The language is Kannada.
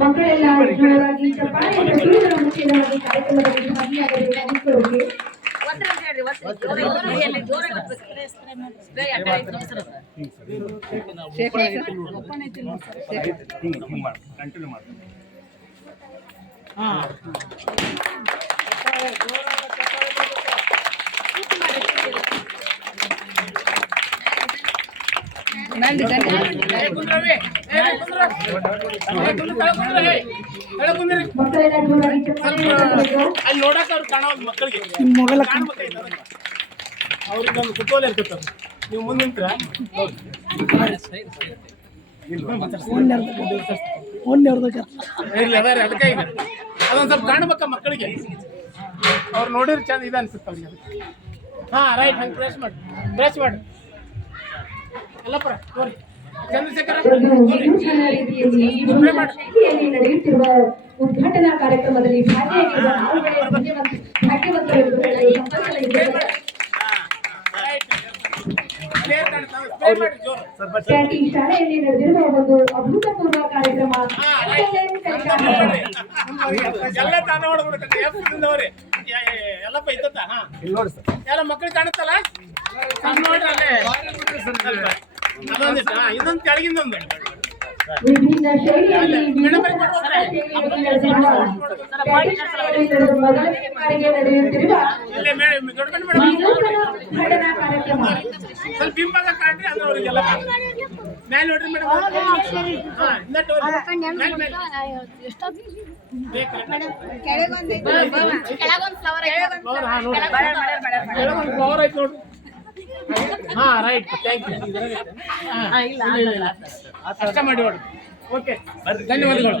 ಮಕ್ಕಳೆಲ್ಲ ಜೋರಾಗಿ ಚಪ್ಪಾಳೆಯನ್ನು ಸುರಿಯುವುದರ ಮುಖ್ಯವಾಗಿ ಕಾರ್ಯಕ್ರಮದಲ್ಲಿ ಭಾಗಿಯಾಗಬೇಕಾಗಿತ್ತು. ಅಲ್ಲಿ ನೋಡಕ್ ಅವ್ರು ಕಾಣೋದು ಮಕ್ಕಳಿಗೆ ಅವ್ರಿಗೊಂದು ಕುತೂಹಲ ಇರ್ತದೆ. ನೀವು ಮುಂದೆ ನಿಂತ್ರ ಇರ್ಲಿ ಅದಾರೆ ಅದಕ್ಕೆ ಈಗ ಅದೊಂದು ಸ್ವಲ್ಪ ಕಾಣ್ಬೇಕ ಮಕ್ಕಳಿಗೆ. ಅವ್ರು ನೋಡಿದ್ರೆ ಚಂದ ಇದು ಅನ್ಸುತ್ತೆ ಅವ್ರಿಗೆ. ಹಾ ರೈಟ್, ಹಂಗೆ ಪ್ರೆಸ್ ಮಾಡಿ ಎಲ್ಲಪ್ಪರ ನೋಡಿ ಚಂದ್ರಶೇಖರ ನಡೆಯುತ್ತಿರುವ ಉದ್ಘಾಟನಾ ಕಾರ್ಯಕ್ರಮದಲ್ಲಿ ಭಾಗಿಯಾಗಿರುವ ಭಾಗ್ಯವಂತರು ಶಾಲೆಯಲ್ಲಿ ನಡೆದಿರುವ ಒಂದು ಅಭೂತಪೂರ್ವ ಕಾರ್ಯಕ್ರಮ. ಎಲ್ಲ ತಾನ ನೋಡ್ಬಿಡ್ತಾರೆ ಎಲ್ಲಪ್ಪ ಇತ್ತ. ಹಾ ಎಲ್ಲ ಮಕ್ಕಳಿಗೆ ಕಾಣುತ್ತಲ್ಲ ನೋಡ್ರಿ ಅಲ್ಲೇ ಅದೊಂದಿತ್ತು. ಇದೊಂದು ಕೆಳಗಿಂದೊಂದು ವಿಭಿನ್ನ ಶೈಲಿಯಲ್ಲಿ ಮೊದಲನೇ ಬಾರಿಗೆ ನಡೆಯುತ್ತಿರುವ ಉದ್ಘಾಟನಾ ಕಾರ್ಯಕ್ರಮ. ಸ್ವಲ್ಪ ಹಿಂಭಾಗ ಕಾಣ್ರಿ ಅದು ಅವರಿಗೆಲ್ಲ ಮೇಲೆ ನೋಡ್ರಿ ಮೇಡಮ್. ಫ್ಲವರ್ ಆಯ್ತು ನೋಡ್ರಿ. ಹಾ ರೈಟ್, ಥ್ಯಾಂಕ್ ಯು. ಅಷ್ಟ ಮಾಡಿ ನೋಡ್ರಿ. ಓಕೆ, ಧನ್ಯವಾದಗಳು.